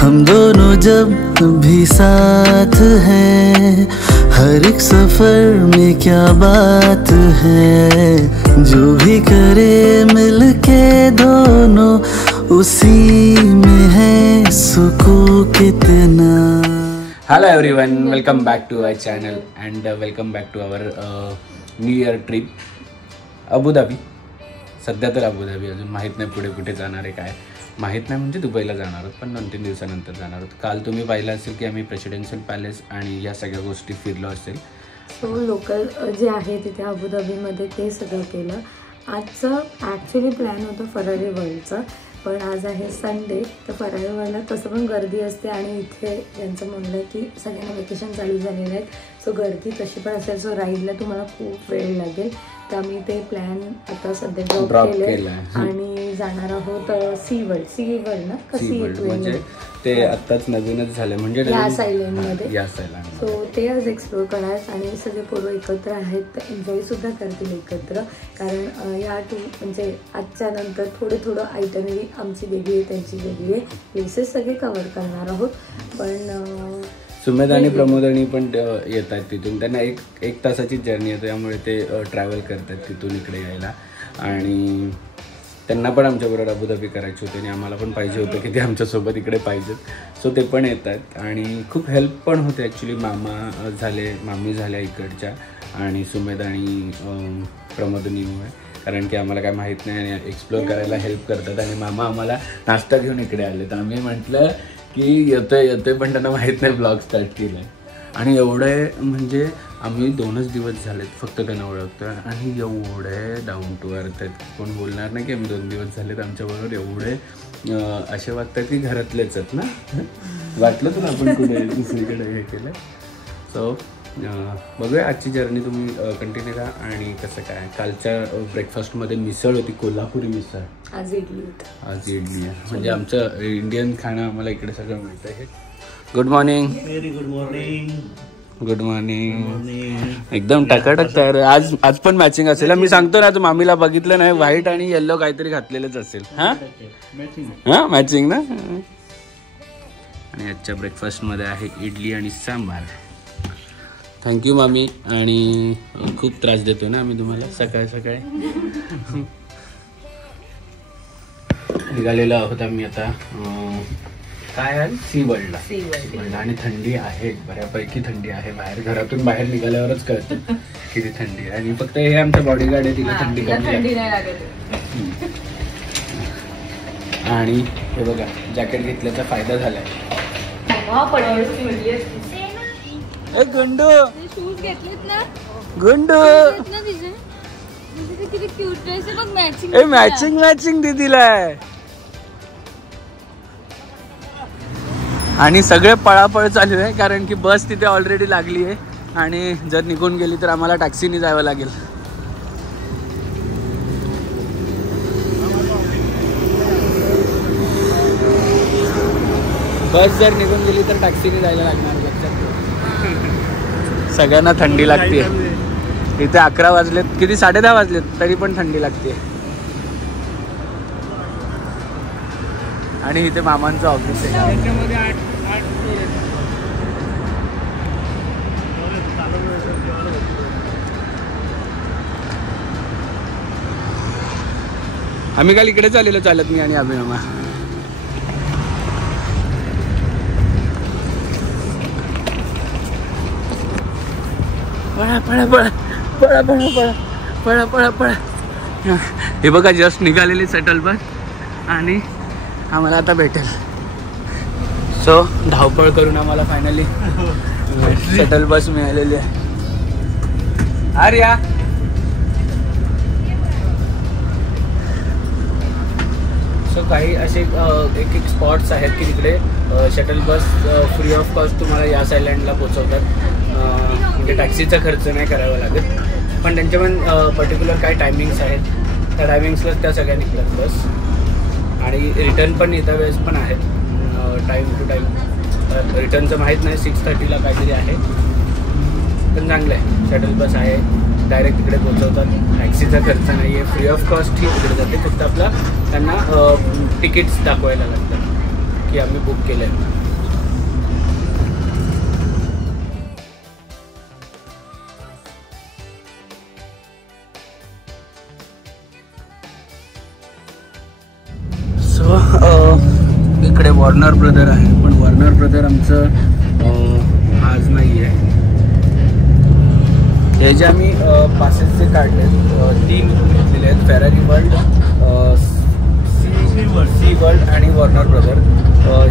हम दोनों जब भी साथ हैं, हर एक सफर में क्या बात है। जो भी करे मिलके दोनों, उसी में है सुकून कितना। Hello everyone, welcome back to our channel and welcome back to our New Year trip Abu Dhabi. सध्या तर अबू धाबी, अजून माहीत नाही पुढे कुठे जाणार आहे काय माहीत नाही. म्हणजे दुबईला जाणार आहोत, पण 2-3 दिवसानंतर जाणार आहोत. काल तुम्ही पाहिलं असेल की आम्ही प्रेसिडेन्शियल पॅलेस आणि या सगळ्या गोष्टी फिरलो असेल. सो लोकल जे आहे तिथे अबू धाबीमध्ये ते सगळं केलं. आजचं ॲक्च्युली प्लॅन होता फरारी वर्ल्डचा, पण आज आहे संडे, तर फरारी वर्ल्डला तसं पण गर्दी असते आणि इथे यांचं म्हणणं आहे की सगळ्यांना वेकेशन चालू झालेले आहेत, सो गर्दी तशी पण असेल, सो राईडला तुम्हाला खूप वेळ लागेल. तर आम्ही ते प्लॅन आता सध्या ड्रॉप केले आणि जाणार आहोत सी वर्ल्ड ना कशी म्हणजे ते आत्ताच नवीनच झालं, म्हणजे या सायलंडमध्ये. या सायलंड सो ते आज एक्सप्लोर करणार आणि सगळे पोरं एकत्र आहेत तर एन्जॉय सुद्धा करतील एकत्र. कारण या म्हणजे आजच्या नंतर थोडं आयटनरी आमची वेगळी आहे, त्यांची वेगळी आहे, प्लेसेस सगळे कव्हर करणार आहोत. पण सुमेध आणि प्रमोदनी पण येत आहेत तिथून. त्यांना एक तासाची जर्नी आहे, त्यामुळे ते ट्रॅव्हल करतात तिथून इकडे यायला. आणि त्यांना पण आमच्याबरोबर अबुधाबी करायची होती आणि आम्हाला पण पाहिजे होतं की ते आमच्यासोबत इकडे पाहिजेत, सो ते पण येत आहेत. आणि खूप हेल्प पण होते ॲक्च्युली. मामी झाल्या इकडच्या आणि सुमेध आणि प्रमोदनीमुळे, कारण की आम्हाला काय माहीत नाही आणि एक्सप्लोर करायला हेल्प करतात. आणि मामा आम्हाला नाश्ता घेऊन इकडे आले, तर आम्ही म्हटलं की येतोय पण त्यांना माहीत नाही ब्लॉग स्टार्ट केला आहे. आणि एवढे म्हणजे आम्ही 2च दिवस झालेत फक्त त्यांना ओळखतो आणि एवढे डाऊन टू अर्थ आहेत. कोण बोलणार नाही की आम्ही 2 दिवस झालेत आमच्याबरोबर. एवढे असे वाटतात की घरातलेच आहेत ना. वाटलं तुला आपण कुठे दुसरीकडे हे केलं. सो बघूया आजची जर्नी तुम्ही कंटिन्यू करा. आणि कसं काय कालच्या ब्रेकफास्टमध्ये मिसळ होती, कोल्हापुरी मिसळ. आज इडली आहे, म्हणजे आमचं इंडियन खाणं आम्हाला इकडे सगळं मिळतं. हे good morning. Very good morning. Good morning. एकदम टकाटक तयार. आज पण मॅचिंग असेल. मी सांगतो ना, मामीला बघितलं नाही, व्हाईट आणि येल्लो काहीतरी घातलेलंच असेल. हां मॅचिंग ना. आणि आजच्या ब्रेकफास्टमध्ये आहे इडली आणि सांबार. थँक्यू मामी. आणि खूप त्रास देतो ना आम्ही तुम्हाला सकाळी. निघालेलो आहोत आम्ही आता काय आहे सी वर्ल्डला. आणि थंडी आहे, बऱ्यापैकी थंडी आहे बाहेर. घरातून बाहेर निघाल्यावरच कळतं किती थंडी आहे. आणि फक्त हे आमचं बॉडीगार्ड आहे, तिला थंडी कमी लागते. आणि हे बघा जॅकेट घेतल्याचा फायदा झालाय. गुंडू शूज घेतलेत ना, गुंडू किती क्यूट ड्रेस आहे बघ. मॅचिंग दीदीला आहे. आणि सगळे पळापळ चालू आहे, कारण की बस तिथे ऑलरेडी लागली आहे आणि जर निघून गेली तर आम्हाला टॅक्सीने जावं लागेल. बस जर निघून गेली तर टॅक्सीने जायला लागणार. सगळ्यांना थंडी लागते. इथे 11 वाजलेत, किती 10:30 वाजलेत, तरी पण थंडी लागते. आणि इथे मामांचं ऑफिस आहे. आम्ही काल इकडे चाललेलो चालत, मी आणि अभिमामा. पळा. हे बघा जस्ट निघालेली शटल बस आणि आम्हाला आता भेटेल. सो धावपळ करून आम्हाला फायनली शटल बस मिळालेली आहे. अरे या सो काही असे एक स्पॉट्स आहेत की तिकडे shuttle bus free of cost तुम्हाला या सायलंडला पोचवतात. म्हणजे टॅक्सीचा खर्च नाही करावा लागत. पण त्यांच्या पण पर्टिक्युलर काय टायमिंग्स आहेत, त्या टायमिंग्सलाच त्या सगळ्या निघतात बस. आणि रिटर्न पण येत्या वेळेस पण आहेत, टाईम टू टाईम. रिटर्नचं माहीत नाही, 6:30ला काहीतरी आहे. पण चांगलं आहे, शटल बस आहे, डायरेक्ट तिकडे पोहोचवतात. टॅक्सीचा खर्च नाही आहे, फ्री ऑफ कॉस्ट ही तिकडे जाते. फक्त आपला त्यांना तिकीट्स दाखवायला लागतात. की आम्ही बुक केले आहेत. इकडे वॉर्नर ब्रदर आहे, पण वॉर्नर ब्रदर आमचं आज नाही आहे. हे जे आम्ही पासेस जे काढले 3 घेतलेले आहेत, फेरारी वर्ल्ड, सी वर्ल्ड आणि वॉर्नर ब्रदर,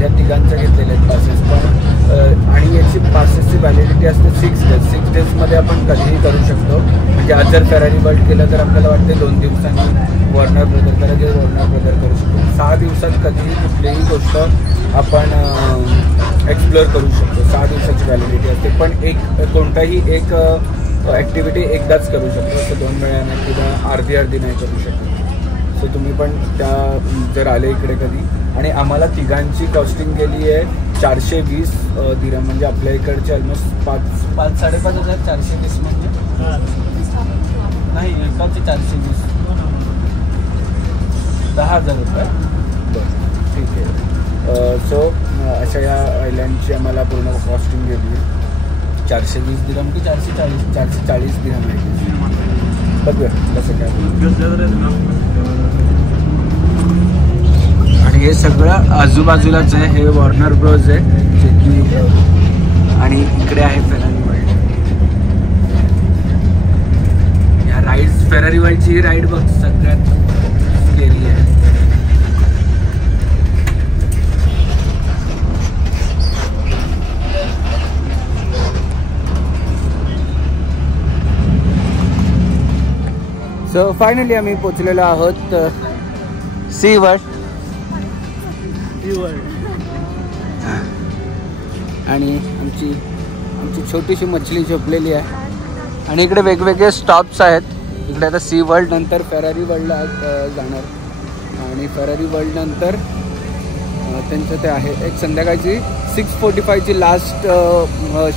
या तिघांचं घेतलेले आहेत पासेस. पण आणि याची पासेसची व्हॅलिडिटी असते 6 डेज. 6 डेजमध्ये आपण कधीही करू शकतो. म्हणजे आज जर फेरारी वर्ल्ड केलं तर आपल्याला वाटते 2 दिवसांनी वॉर्नर ब्रदर करायचे, वॉर्नर ब्रदर करू शकतो. 6 दिवसात कधीही कुठलीही गोष्ट आपण एक्सप्लोअर करू शकतो. 6 दिवसाची व्हॅलिडिटी असते. पण कोणताही एक ॲक्टिव्हिटी एकदाच करू शकतो, असं 2 वेळाने किंवा अर्धी नाही करू शकतो. सो तुम्ही पण त्या जर आले इकडे कधी. आणि आम्हाला तिघांची कॉस्टिंग गेली आहे 420 दिरहम, म्हणजे आपल्या इकडचे ऑलमोस्ट 5,000-5,500 420 म्हणजे नाही, एकाचे 420 10,000 रुपये. बरं, ठीक आहे. सो अशा या आयलँडची आम्हाला पूर्ण कॉस्टिंग गेली आहे 420 दिरहम की 440 दिरहम आहे. बघूया कसं काय. आणि हे सगळं आजूबाजूलाच आहे. हे वॉर्नर ब्रोज आहे जे की, आणि इकडे आहे फेरारी वर्ल्ड. या राईड्स, फेरारी वर्ल्डची ही राईड बघ सगळ्यात स्केरी आहे. सो फायनली आम्ही पोचलेलो आहोत सी वर्ल्ड. आणि आमची छोटीशी मछली झोपलेली आहे. आणि इकडे वेगवेगळे स्टॉप्स आहेत. इकडे आता सी वर्ल्ड नंतर फेरारी वर्ल्डला जाणार. आणि फेरारी वर्ल्ड नंतर त्यांचं ते आहे एक संध्याकाळची 6:45ची लास्ट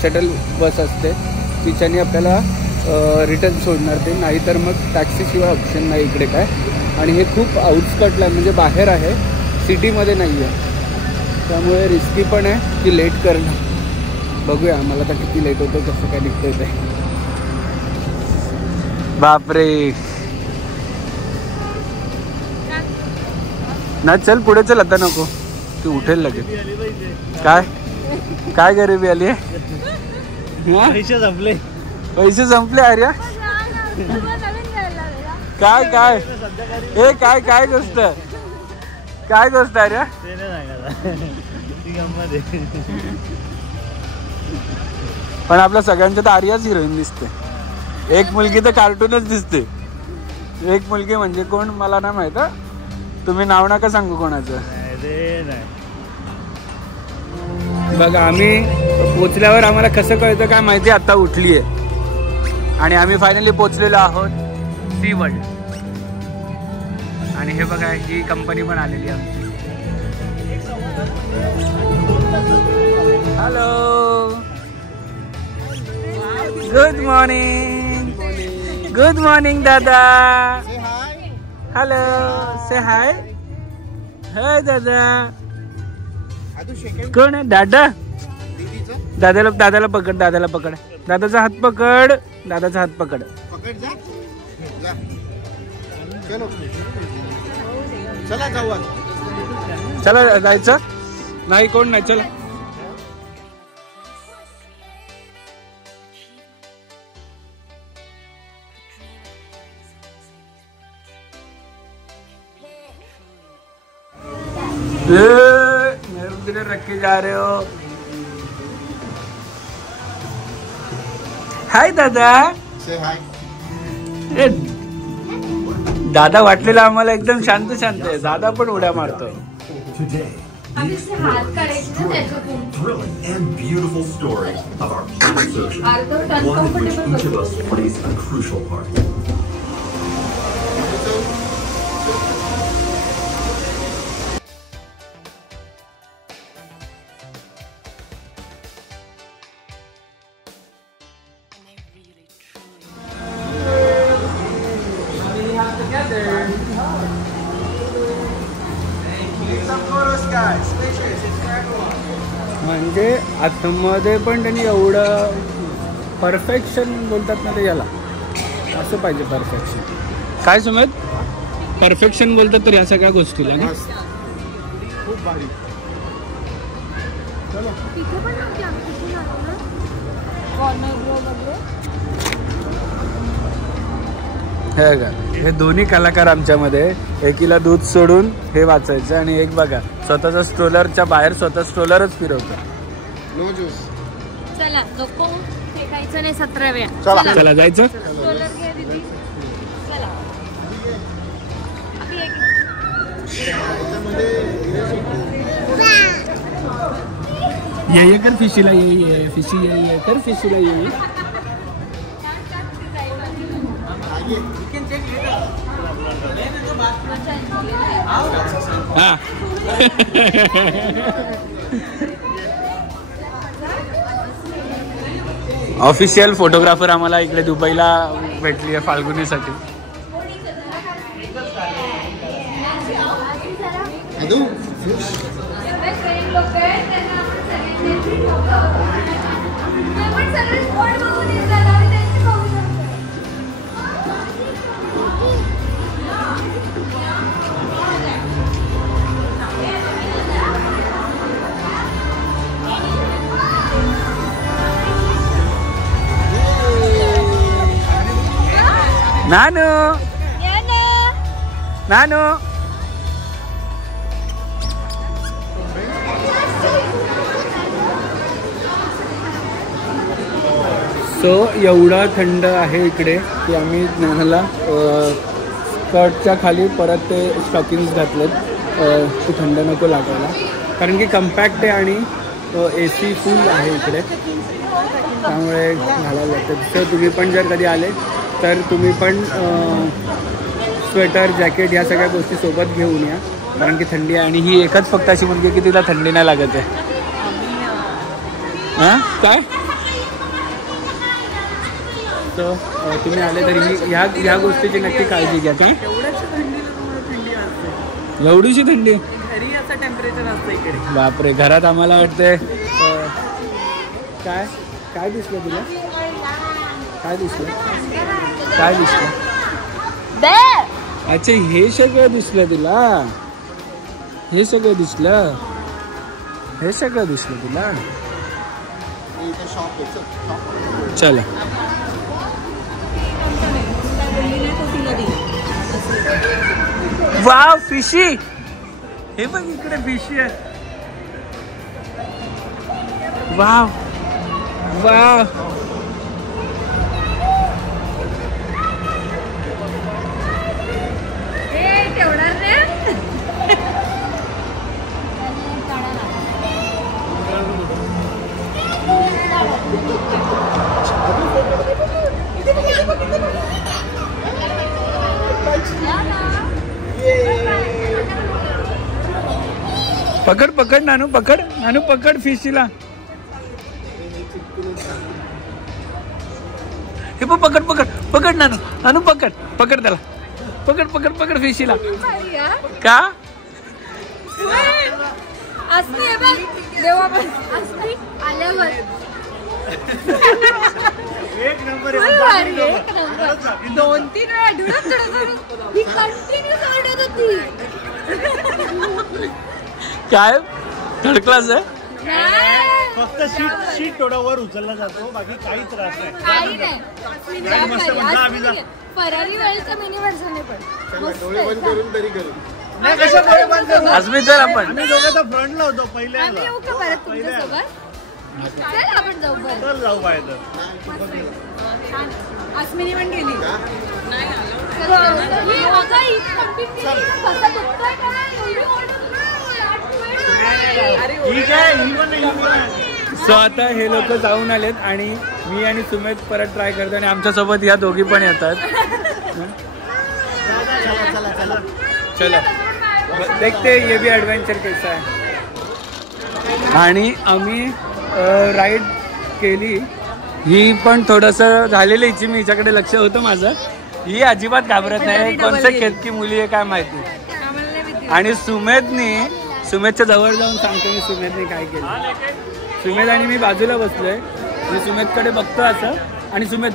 शटल बस असते, तिच्याने आपल्याला रिटर्न सोडणार ते. नाहीतर मग टॅक्सीशिवाय ऑप्शन नाही इकडे काय. आणि हे खूप आउटस्कटला आहे, म्हणजे बाहेर आहे, सिटीमध्ये नाही आहे. त्यामुळे रिस्की पण आहे की लेट करणं. बघूया आम्हाला आता किती लेट होतं, कसं काय निघतं ते. बापरे ना, चल पुढे चल, आता नको, तू उठेल लगेच. काय गरिबी आली आहे? पैसे संपले आर्या. काय गोष्ट आर्या? पण आपल्या सगळ्यांच्या तर आर्याच हिरोईन दिसते. एक मुलगी तर कार्टूनच दिसते. एक मुलगी म्हणजे कोण मला नाही माहित. तुम्ही नाव नका सांगू कोणाचं. बघा आम्ही पोचल्यावर आम्हाला कसं कळतं काय माहिती, आता उठली आहे. आणि आम्ही फायनली पोचलेलो आहोत सी वर्ल्ड. आणि हे बघा ही कंपनी पण आलेली आहे आमची. हॅलो, गुड मॉर्निंग दादा. हॅलो, से हाय. हाय दादा. कोण आहे दादा? दादाला पकड. दादाचा हात पकड. चला जायचं नाही, कोण नाही, चला. मेरे किधर रख के जा रहे हो? हाय दादा. दादा वाटलेला आम्हाला एकदम शांत आहे. दादा पण उड्या मारतोय. Thrilling and beautiful story of our human social, one in which each of us plays a crucial part. Some photos, guys. Pictures. म्हणजे आतमध्ये पण त्यांनी एवढं परफेक्शन बोलतात ना ते, याला असं पाहिजे परफेक्शन. काय सुमित, परफेक्शन बोलतात तर या सगळ्या गोष्टीला ना. खूप भारी. हे का, हे दोन्ही कलाकार आमच्यामध्ये, एकीला दूध सोडून हे वाचायचं आणि एक बघा स्वतःचा स्ट्रोलरच्या बाहेर स्वतः स्ट्रोलरच फिरवतो. No juice. चला नको फेकायचं नाही 17 वेळा. चला जायचं. स्ट्रोलर घे दीदी. चला ये कर फिशीला, ये फिशी, ये कर फिशीला, ये. हा ऑफिशियल फोटोग्राफर आम्हाला इकडे दुबईला भेटली आहे फाल्गुनीसाठी. नानू नानू सो एवढा थंड आहे इकडे की आम्ही न्याहाला स्कर्टच्या खाली परत ते स्टॉकिंग्स घातलेत की थंड नको लागायला, कारण की कम्पॅक्ट आहे आणि AC फुल आहे इकडे, त्यामुळे घालायला लागतं. सो तुम्ही पण जर कधी आले तर तुम्ही पण स्वेटर जॅकेट ह्या सगळ्या गोष्टी सोबत घेऊन या, कारण की थंडी आहे. आणि ही एकच फक्त अशी मुलगी की तिला थंडी नाही लागत आहे. हां काय, तर तुम्ही आले तरी ह्या गोष्टीची नक्की काळजी घ्या. काय एवढीशी थंडी, घरी असं टेम्परेचर असतं इकडे. बापरे, घरात आम्हाला वाटते. काय काय दिसलं तुला, काय दिसलं, काय दिसलं? अच्छा हे सगळं दिसलं तुला, हे सगळं दिसलं, हे सगळं दिसलं तुला. चला वाव फिशी, हे बघ इकडे फिशी आहे. वाव वाव, पकड पकड नानू, पकड नानू, पकड फिशीला. हे पण पकड पकड पकड नानू, नानू पकड पकड त्याला, पकड पकड पकड फिशीला. का आल्यावर एक नंबर 2-3 वेळा ही कंटिन्यू सोडत होती. काय थर्ड आहे. फक्त शीट थोडा वर उचलला जातो, बाकी काही त्रास नाही. काही नाही. फरारी वेळचा मिनी व्हर्जन आहे, पण डोळे बंद करून तरी करू. आजमी जर आपण आम्ही दोघं तर फ्रंटला होतो पहिल्या. आम्ही येऊ का परत तुमच्यासोबत? चल आपण जाऊ बरं. तर लावू पाहिजे. अस्मिनी पण गेली. ही अगं ही कंटिन्यू कसा दुखतोय का नाही एवढी ओरडत नाही. ठीक आहे, ही पण नाही. सो आता हे लोक जाऊन आलेत आणि मी आणि सुमेत परत ट्राय करतो आणि आमच्यासोबत या दोघी पण येतात. चलो देखते ये भी एडवेंचर कैसा है. आणि आम्ही राईड केली, ही पण थोडंसं झालेलं हिची, मी हिच्याकडे लक्ष होतं माझं. ही अजिबात घाबरत नाही, कोणतं केतकी मुली आहे काय माहिती. आणि सुमेधनी सुमेधच्या जवळ जाऊन सांगतो मी सुमेधने काय केलं. सुमेध आणि मी बाजूला बसलोय. मी सुमेधकडे बघतो असं आणि सुमेध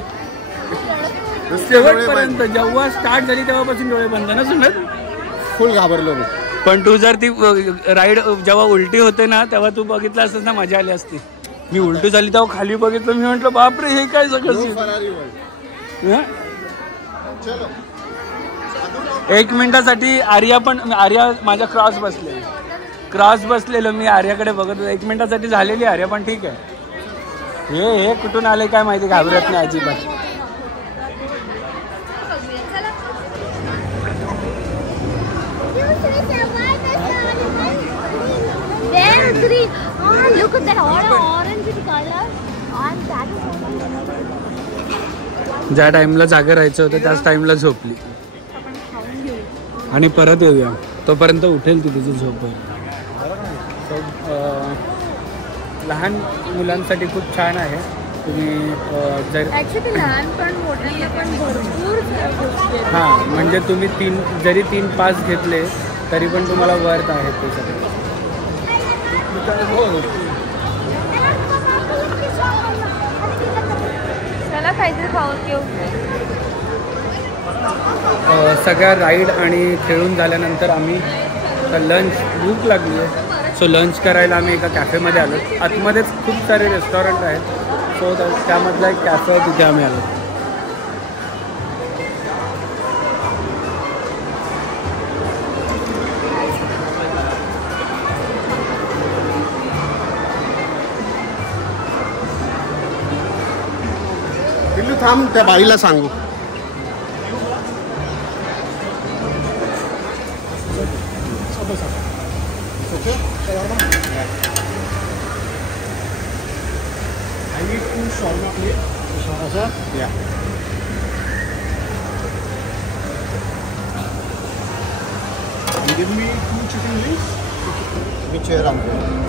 शेवटपर्यंत जेव्हा स्टार्ट झाली तेव्हापासून डोळे बंद ना सुमेध. फुल घाबरलो मी. पण तू जर ती राईड जेव्हा उलटी होते ना तेव्हा तू बघितलं असतंस ना, मजा आली असती. मी उलटी झाली तेव्हा खाली बघितलं, मी म्हटलं बापरे हे काय सगळं. 1 मिनिटासाठी आर्या माझ्या क्रॉस बसलेलो मी आर्याकडे बघत होतो. 1 मिनिटासाठी झालेली आर्या, पण ठीक आहे. हे कुठून आले काय माहिती, घाबरत नाही अजिबात. ज्या टाइमला जागा राहायचं होतं त्याच टाइमला झोपली. आणि परत येऊया, तोपर्यंत उठेल ती तिची झोप. लहान मुलांसाठी खूप छान आहे. तुम्ही जर लहान पण मोठ्यांना पण भरपूर हां म्हणजे तुम्ही जरी 3 पास घेतले तरी पण तुम्हाला वर्थ आहेत ते सगळे. सगळ्या राईड आणि खेळून झाल्यानंतर आम्ही लंच भूक लागली आहे. सो लंच करायला आम्ही एका कॅफेमध्ये आलो. आतमध्येच खूप सारे रेस्टॉरंट आहेत. सो त्यामधला एक कॅफे आहे, तिथे आम्ही आलो. थांब, त्या बाईला सांगू. Give me 2 chicken wings. Which chair I'm going?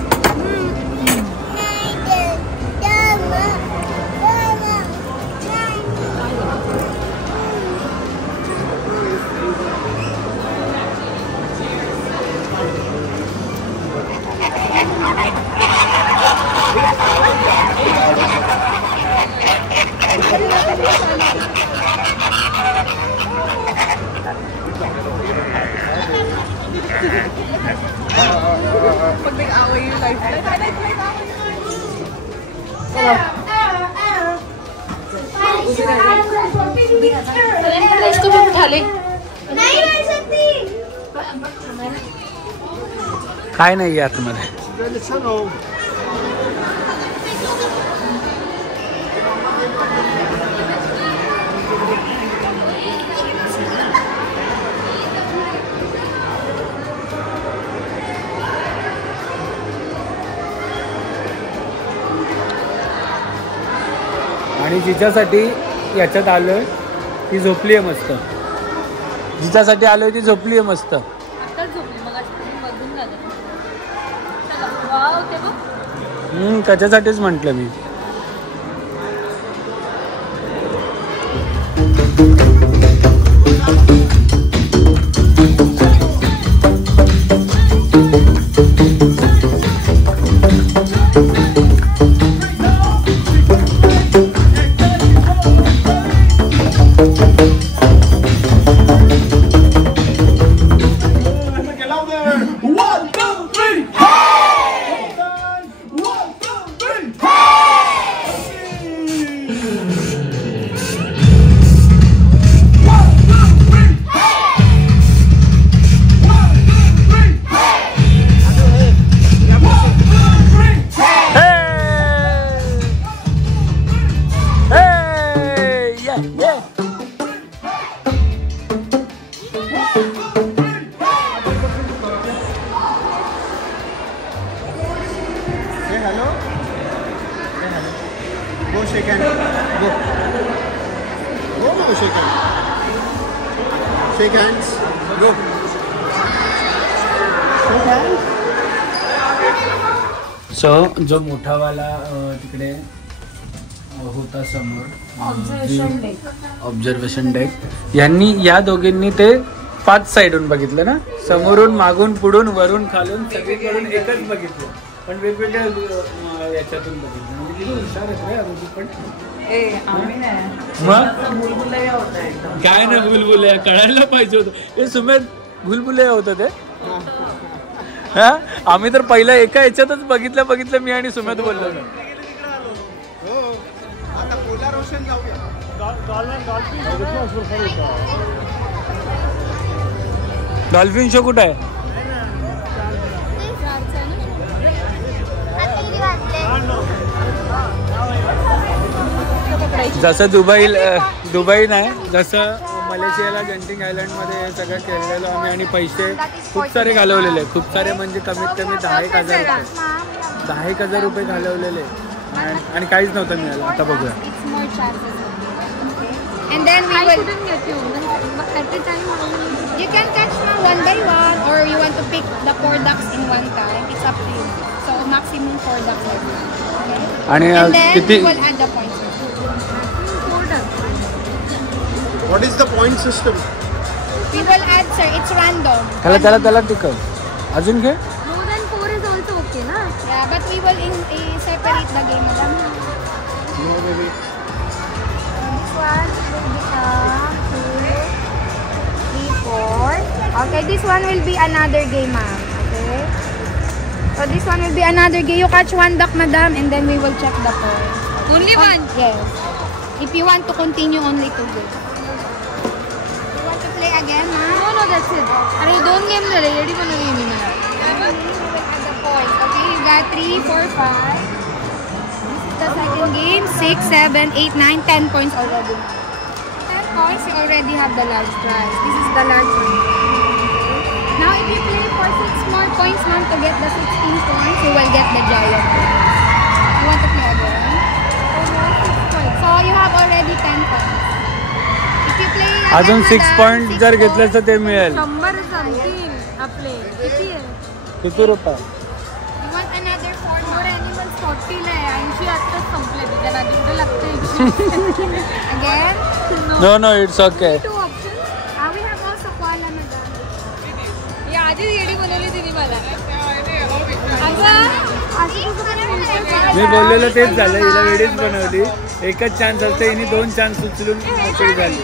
काय नाही आतमध्ये. आणि जिच्यासाठी याच्यात आलोय ती झोपली आहे मस्त. जिच्यासाठी आलोय ती झोपली आहे मस्त. त्याच्यासाठीच म्हटलं मी. Shake hands. Go. Shake hands. So जो मोठावाला तिकडे होता समोर ऑब्झर्वेशन डेक यांनी या दोघींनी ते 5 साईडून बघितलं ना, समोरून मागून पुढून वरून खालून सगळीकडून एकच बघितलं, पण वेगवेगळ्या याच्यातून बघितलं. म्हणजे किती हुशार आहे रे अरुजी पण. काय ना भुलभुलैया कळायला पाहिजे होतं. हे सुमेध भुलभुलैया होतं ते. हा आम्ही तर पहिला एका याच्यातच बघितलं मी आणि सुमेध बोललो. डॉल्फिन शो कुठं आहे? जसं दुबई नाही, जसं मलेशियाला जंटिंग आयलंडमध्ये हे सगळं केलेलं आम्ही आणि पैसे खूप सारे घालवलेले. खूप सारे म्हणजे कमीत कमी 10,000 रुपये घालवलेले आणि काहीच नव्हतं मिळालं. आता बघूया. And then we will get you. At the time, you can catch one by one, or you want to pick the 4 ducks in one time. It's up to you. So maximum 4 ducks. Okay. And then we will add the points. 4 ducks. What is the point system? We will add, sir. It's random. त्याला टिकव. अजून घे. More than 4 is also okay, na? Yeah, but we will separate the game, madam. No, baby. One will become 2, 3, 4. Okay, this one will be another game, ma'am. Okay. So this one will be another game. You catch 1 duck, madam, and then we will check the points. Only 1? Yes. If you want to continue, only 2 games. You want to play again, ma'am? No, that's it. Are 2 games na ready pa na game na. We will add the points. Okay, you got 3, 4, 5. The second game, 6, 7, 8, 9, 10 points already. 10 points, you already have the large prize. This is the large one. Now, if you play for 6 more points, ma'am, to get the 16 points, you will get the giant. You want to play again? So, you have already 10 points. If you play again, अजून 6 point जर घेतलं तर ते मिळेल. 100 जमतील आपले. किती आहे? किती रुपये? You want another 4 more animals? 40 ला आहे. 80 आत्ताच संपले. त्याला जेवढं लागतं again? No, it's okay. 2 options. We have also koala, madam. या आधी येडी बनवली तिने मला. मी बोललेलं तेच झालं, हिला वेळीच बनवली. एकच चान्स असते, हिने 2 चान्स उचलून मोकळी झाली.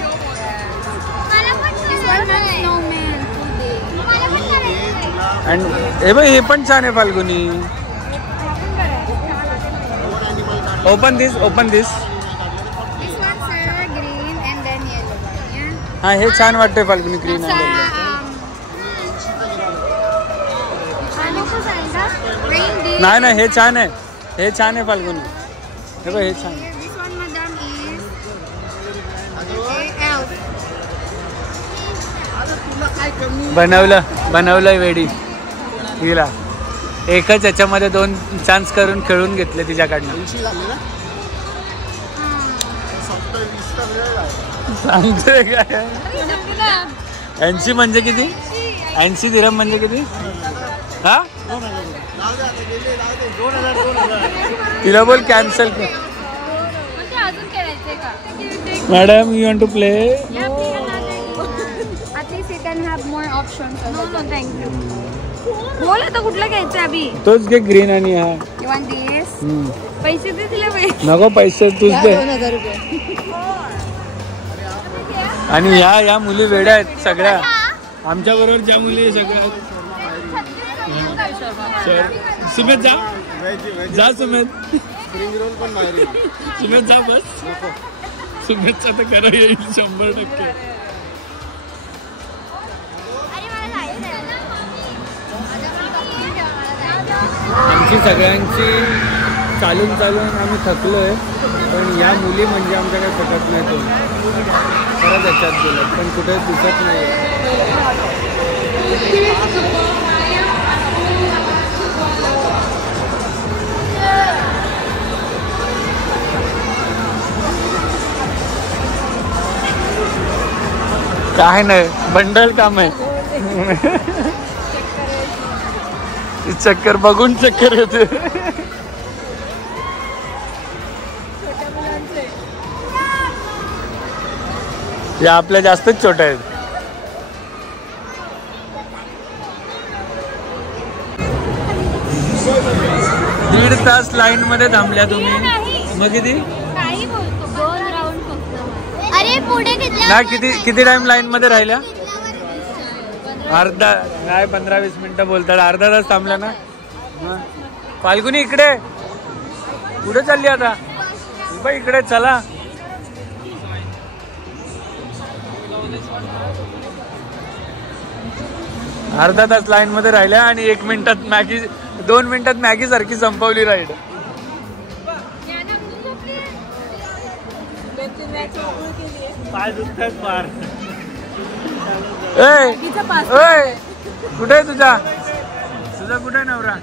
आणि हे बघ, हे पण छान आहे Falguni. Open this. This one, sir, green and then yellow one, yeah? हा हे छान वाटतंय Falguni. Green Ano po sa isa? Reindeer. नाही हे छान आहे. हे छान आहे फाल्गुनी. हे बघ हे छान. This one, madam, is elf. बनवलंय वेडी हिला. एकच याच्यामध्ये 2 चान्स करून खेळून घेतले तिच्याकडनं. सांगतोय काय? 80 म्हणजे किती? 80 दिरहम म्हणजे किती? हा तिला बोल कॅन्सल कर. अजून खेळायचंय का? Madam you want to play? At least you can have more options. No, thank you. बोल आता कुठलं घ्यायचं अभि? तोच घे ग्रीन आणि हा. You want this? पैसे दे तिला पैसे. नको पैसे तूच दे. 2,000 रुपये. आणि या मुली वेड्या आहेत सगळ्या. आमच्या बरोबर ज्या मुली सगळ्या. सुमेध जा सुमेध. स्प्रिंग रोल पण बाहेर. सुमेध जा बस. सुमेधचा तर करा येईल 100%. आमची सगळ्यांची चालून आम्ही थकलोय, पण या मुली म्हणजे आमच्याकडे फटत नाही. कोण परत याच्यात गेलं पण कुठे दिसत नाही. काय नाही, बंडल काम आहे. चक्कर बघून चक्कर येते. या आपल्या जास्तच छोट्या आहेत. 1.5 तास लाईन मध्ये थांबल्या तुम्ही. मग किती? काही बोलतो 2 राऊंड फक्त. अरे पुढे नाही किती टाइम लाईन मध्ये राहिल्या? अर्धा काय 15-20 मिनिटं बोलतात. अर्धा तास थांबला ना. फाल्गुनी इकडे कुठे चालली आता? बाई इकडे चला. अर्धा तास लाईन मध्ये राहिल्या आणि 1 मिनिटात मॅगी 2 मिनिटात मॅगी सारखी संपवली राईड. कुठे आहे तुझा कुठे आहे नवरा?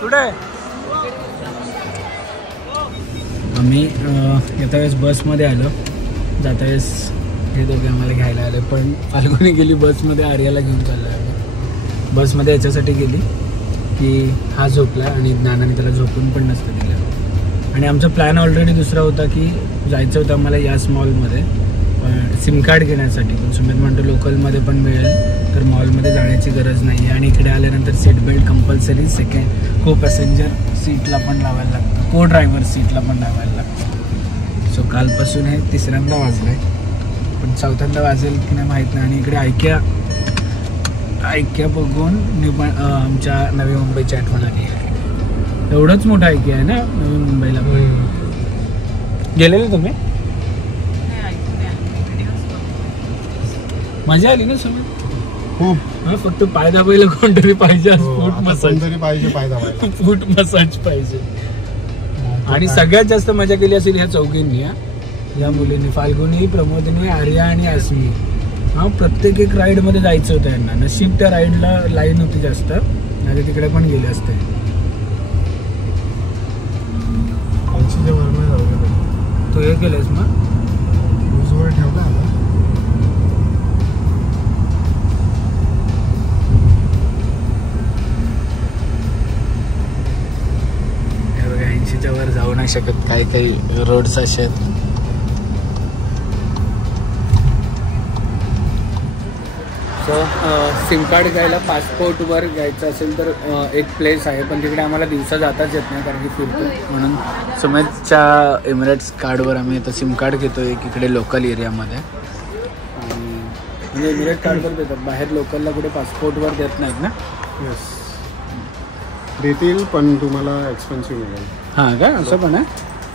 कुठे आहे? आम्ही येता वेळेस बसमध्ये आलो. जाता वेळेस हे दोघे आम्हाला घ्यायला आले, पण फाल्गुनी गेली बसमध्ये आर्याला घेऊन चाललो आहे. बसमध्ये याच्यासाठी गेली की हा झोपला आणि नानाने त्याला झोपून पण नसतं दिलं. आणि आमचा प्लॅन ऑलरेडी दुसरा होता की जायचं होतं आम्हाला याच मॉलमध्ये पण सिम कार्ड घेण्यासाठी. पण सुमित म्हणतो लोकलमध्ये पण मिळेल तर मॉलमध्ये जाण्याची गरज नाही आहे. आणि इकडे आल्यानंतर सीट बेल्ट कंपल्सरी को पॅसेंजर सीटला पण लावायला लागतं, को ड्रायव्हर सीटला पण लावायला लागतं. सो कालपासून हे 3ऱ्यांदा वाजलं आहे, पण 4थ्यांदा वाजेल की नाही माहीत नाही. आणि इकडे ऐक्या बघून आमच्या नवी मुंबईची आठवण आली आहे. एवढंच मोठं ऐक्या आहे ना नवी मुंबईला. गेलेले तुम्ही? मजा आली ना समज खूप. फक्त पाय दाबायला कोणतरी पाहिजे, फूट मसाज पाहिजे, पाय दाबायला फूट मसाज पाहिजे. आणि सगळ्यात जास्त मजा केली असेल ह्या चौघींनी, या मुलींनी, फाल्गुनी, प्रमोदिनी, आर्या आणि आसमी. प्रत्येक एक राईडमध्ये जायचं होतं यांना. नशीब त्या राईडला लाईन होती जास्त, नाही तिकडे पण गेले असते. तू हे केलंस मग ठेवला वर जाऊ नाही शकत, काही काही रोड्स असे आहेत. सो सिम कार्ड घ्यायला पासपोर्टवर घ्यायचं असेल तर एक प्लेस आहे, पण तिकडे आम्हाला दिवसा जाताच येत नाही कारण की फिरतो. म्हणून सुमितच्या एमिरेट्स कार्डवर आम्ही आता सिम कार्ड घेतो एक इकडे लोकल एरियामध्ये. आणि म्हणजे एमिरेट कार्डवर देतात, बाहेर लोकलला कुठे पासपोर्टवर देत नाहीत ना? येस देतील, पण तुम्हाला एक्सपेन्सिव्ह मिळेल. हां का? असं पण आहे.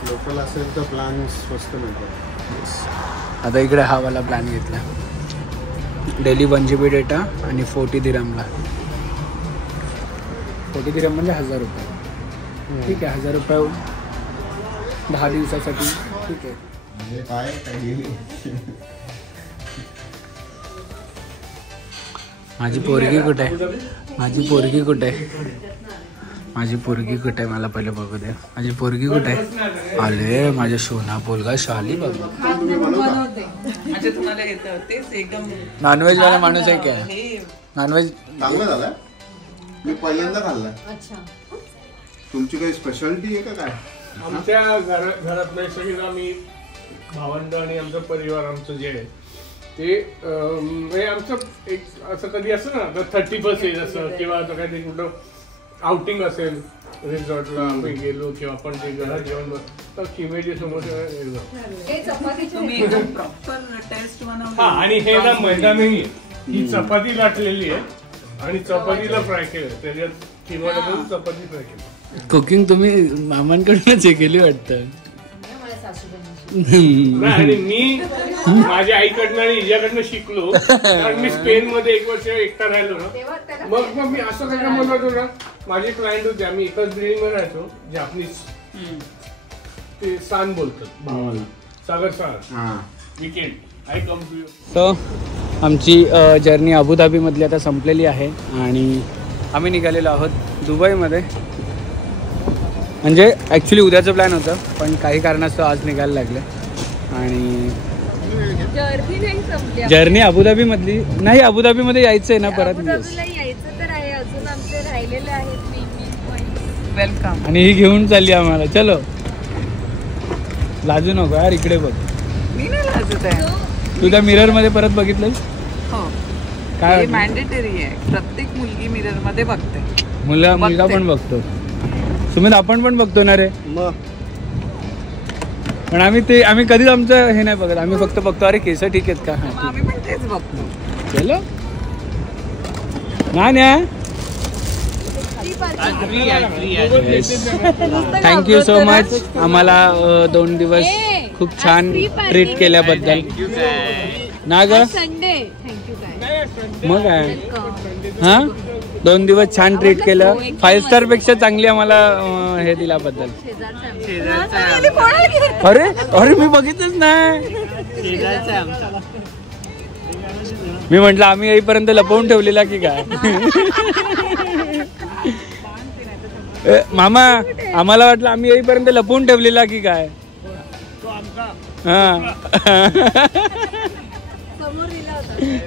लोकल असेल तर प्लॅन स्वस्त मिळतात. आता इकडे हा वाला प्लॅन घेतला, डेली 1 GB डेटा आणि 40 दिरहमला. 40 दिरहम म्हणजे 1000 रुपये. ठीक आहे, 1000 रुपये 10 दिवसासाठी ठीक आहे. माझी पोरगी कुठे आहे? माझी पोरगी कुठे आहे? माझी पोरगी कुठे आहे? मला पहिले बघू दे. माझी पोरगी कुठे आहे? आले माझ्या सोना पोलगा शाली बाबा. नॉनव्हेज वाला माणूस आहे काय? नॉनव्हेज चांगलं झालं. मी पहिल्यांदा खाल्ला. तुमची काही स्पेशालिटी आहे का काय? आमच्या घरातलं सगळं आम्ही भावंड आणि आमचा परिवार आमचं जे आहे ते म्हणजे आमचं एक असं कधी असं ना 31st एज असं किंवा आता काहीतरी कुठं आउटिंग असेल रिसॉर्टला आम्ही गेलो किंवा आपण ते घरात जेवण तर किमेच्या समोर हा. आणि हे ना मैदानही ही चपाती लाटलेली आहे आणि चपातीला फ्राय केलं, त्याच्यात किंवा चपाती फ्राय केली. कुकिंग तुम्ही मामांकडूनच हे केली वाटतं. आणि मी माझ्या आईकडनं आणि हिच्याकडनं शिकलो, कारण मी स्पेन मध्ये 1 वर्ष एकटा राहिलो ना. मग मी असं काय म्हणत होतो ना, माझे क्लायंट होते, आम्ही एकाच बिल्डिंग मध्ये राहायचो. जापनीज ते सान बोलतात भावाला, सागर सान. Weekend I come to you. So आमची जर्नी अबुधाबी मधली आता संपलेली आहे आणि आम्ही निघालेलो आहोत दुबईमध्ये. म्हणजे ॲक्च्युली उद्याचं प्लॅन होतं, पण काही कारणास्तव आज निघायला लागले. आणि जर्नी अबुधाबी मधली नाही, अबुधाबीमध्ये यायचं आहे ना परत. यायचं तर आहे, अजून आमचे राहिलेले आहेत. वेलकम. आणि ही घेऊन चालली आम्हाला. चलो लाजू नको यार, इकडे बघ. मी नाही लाजत आहे. तू त्या मिरर मध्ये परत बघितलं? हो, काय मॅन्डेटरी आहे. प्रत्येक मुलगी मिरर मध्ये बघते. मुलगा पण बघतो. सुमित आपण पण बघतो ना रे. मग पण आम्ही कधीच आमचं हे नाही बघत. आम्ही फक्त बघतो अरे केस ठीक आहेत का. आम्ही पण तेच बघतो. चलो ना. थँक्यू सो मच आम्हाला 2 दिवस खूप छान ट्रीट केल्याबद्दल. ना ग मग काय हा 2 दिवस छान ट्रीट केलं. 5 स्टार पेक्षा चांगली आम्हाला हे दिल्याबद्दल. अरे अरे मी बघितलंच नाही. मी म्हंटल आम्ही येईपर्यंत लपवून ठेवलेला की काय. मामा आम्हाला वाटलं आम्ही येईपर्यंत लपवून ठेवलेला की काय. हा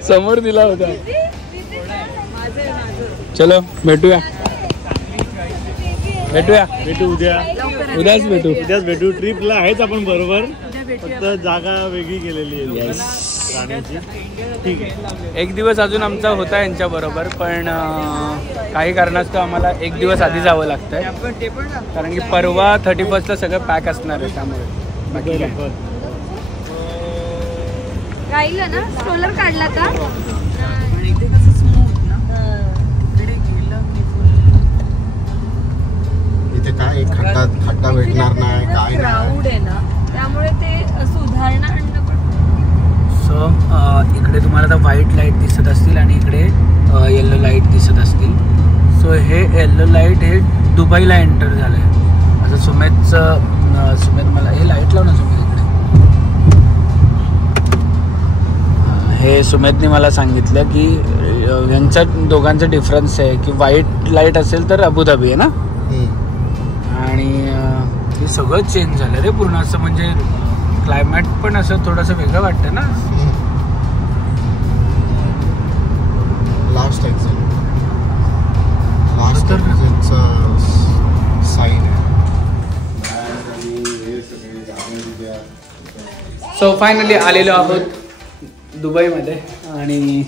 समोर दिला होता. चलो भेटू उद्याच भेटू. ट्रिपला आहेच आपण बरोबर, फक्त जागा वेगळी केलेली आहे राहण्याची. ठीक आहे. 1 दिवस अजून आमचा होता यांच्या बरोबर, पण काही कारणास्तव आम्हाला 1 दिवस आधी जावं लागतंय. कारण की परवा 31ला सगळं पॅक असणार आहे. त्यामुळे बाकी राहिलं ना. स्ट्रोलर काढला का. इथे काय खड्डा भेटणार नाही काय क्राऊड आहे ना, त्यामुळे ते सुधारणा आणणं पण. सो इकडे तुम्हाला आता व्हाईट लाईट दिसत असतील आणि इकडे येल्लो लाईट दिसत असतील. सो हे येल्लो लाईट हे दुबईला एंटर झालं आहे असं सुमित मला हे लाईट लावणं सुमित इकडे हे सुमितने मला सांगितलं की यांच्या दोघांचा डिफरन्स आहे की व्हाईट लाईट असेल तर अबुधाबी आहे ना. आणि हे सगळं चेंज झालं रे पूर्ण. असं म्हणजे क्लायमेट पण असं थोडंसं वेगळं वाटतं ना. लास्ट साईन आहे. सो फायनली आलेलो आहोत दुबईमध्ये आणि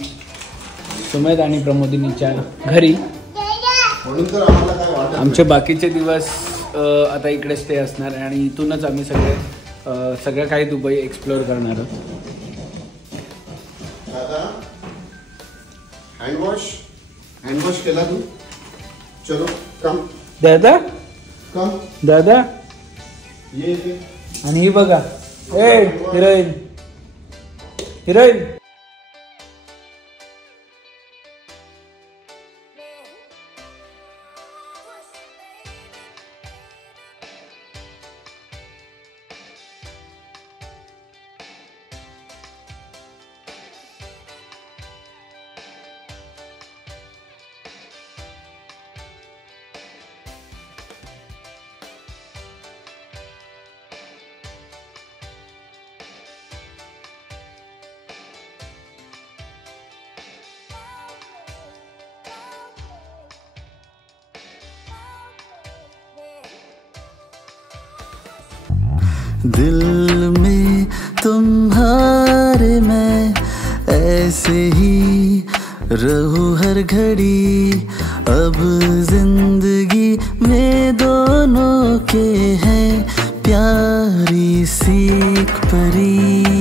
सुमेध आणि प्रमोदिनीच्या घरी. आमचे बाकीचे दिवस आता इकडे स्टे असणार आणि इथूनच आम्ही सगळं काही दुबई एक्सप्लोअर करणार आहोत. दादा हँडवॉश केला तू. चलो कम दादा ये आणि ही बघा हिरोईन. दिल में तुम्हारे मैं ऐसे ही रहूं हर घड़ी. अब जिंदगी में दोनों के हैं प्यारी सी एक परी.